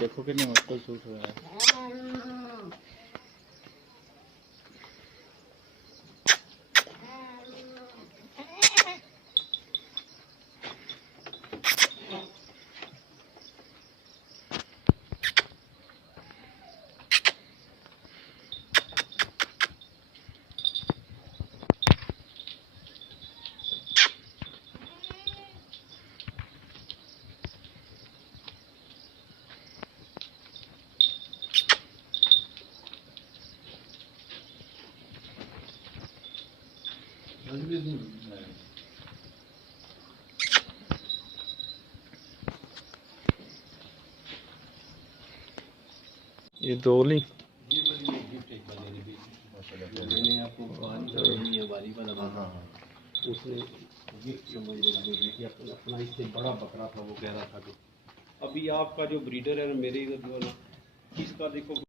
देखो कितने मुश्किल सूट हो रहा है। ये दो नहीं मैंने आपको वाली वाला उसने गिफ्ट समझ लीजिए अपना इससे बड़ा बकरा था, वो कह रहा था कि अभी आपका जो ब्रीडर है ना, मेरे जो है ना, इसका देखो